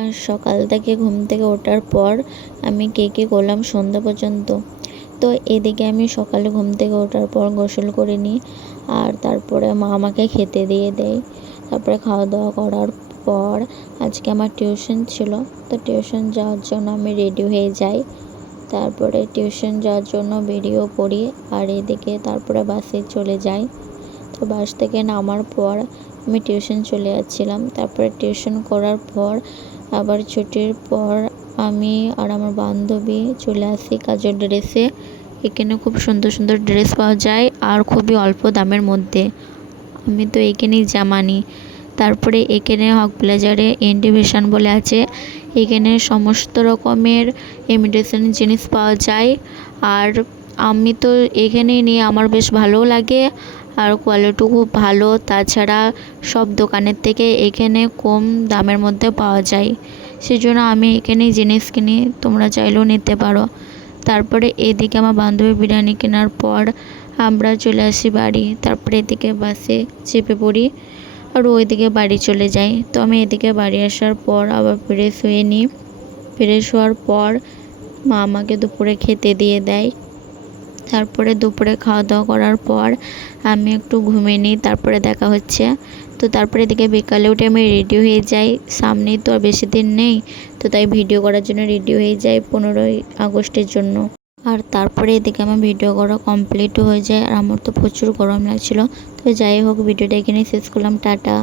আর সকাল থেকে ঘুম থেকে ওঠার পর আমি কী করলাম সন্ধ্যা পর্যন্ত। তো এদিকে আমি সকালে ঘুম থেকে ওঠার পর গোসল করে নিই, আর তারপরে মা আমাকে খেতে দিয়ে দেয়। তারপরে খাওয়া দাওয়া করার পর আজকে আমার টিউশন ছিল, তো টিউশন যাওয়ার জন্য আমি রেডি হয়ে যাই। তারপরে টিউশন যাওয়ার জন্য বেরিয়েও পড়ি, আর এদিকে তারপরে বাসে চলে যাই। তো বাস থেকে নামার পর আমি টিউশন চলে যাচ্ছিলাম। তারপরে টিউশন করার পর আবার ছুটির পর আমি আর আমার বান্ধবী চলে আসি কাজের ড্রেসে। এখানে খুব সুন্দর সুন্দর ড্রেস পাওয়া যায় আর খুবই অল্প দামের মধ্যে। আমি তো এখানেই জামা নিই। তারপরে এখানে হক ব্লেজারে ইন্ডিভিশন বলে আছে, এখানে সমস্ত রকমের ইমিটেশন জিনিস পাওয়া যায়। আর আমি তো এখানেই নিয়ে আমার বেশ ভালোও লাগে, আর কোয়ালিটিও খুব ভালো। তাছাড়া সব দোকানের থেকে এখানে কম দামের মধ্যে পাওয়া যায়, সেজন্য আমি এখানেই জিনিস কিনি, তোমরা চাইলেও নিতে পারো। তারপরে এদিকে আমার বান্ধবী বিরিয়ানি কেনার পর আমরা চলে আসি বাড়ি। তারপরে এদিকে বাসে চেপে পড়ি আর ওইদিকে বাড়ি চলে যাই। তো আমি এদিকে বাড়ি আসার পর আবার ফ্রেশ হয়ে নিই। ফ্রেশ হওয়ার পর মা আমাকে দুপুরে খেতে দিয়ে দেয়। তারপরে দুপুরে খাওয়া দাওয়া করার পর আমি একটু ঘুমিয়ে নিই, তারপরে দেখা হচ্ছে। তো তারপরে এদিকে বিকালে উঠে আমি রেডি হয়ে যাই, সামনেই তো আর বেশি দিন নেই, তো তাই ভিডিও করার জন্য রেডি হয়ে যাই 15ই আগস্টের জন্য। আর তারপরে এদিকে আমার ভিডিও করা কমপ্লিটও হয়ে যায়, আর আমার তো প্রচুর গরম লাগছিলো। তো যাই হোক, ভিডিওটা এখানেই শেষ করলাম, টাটা।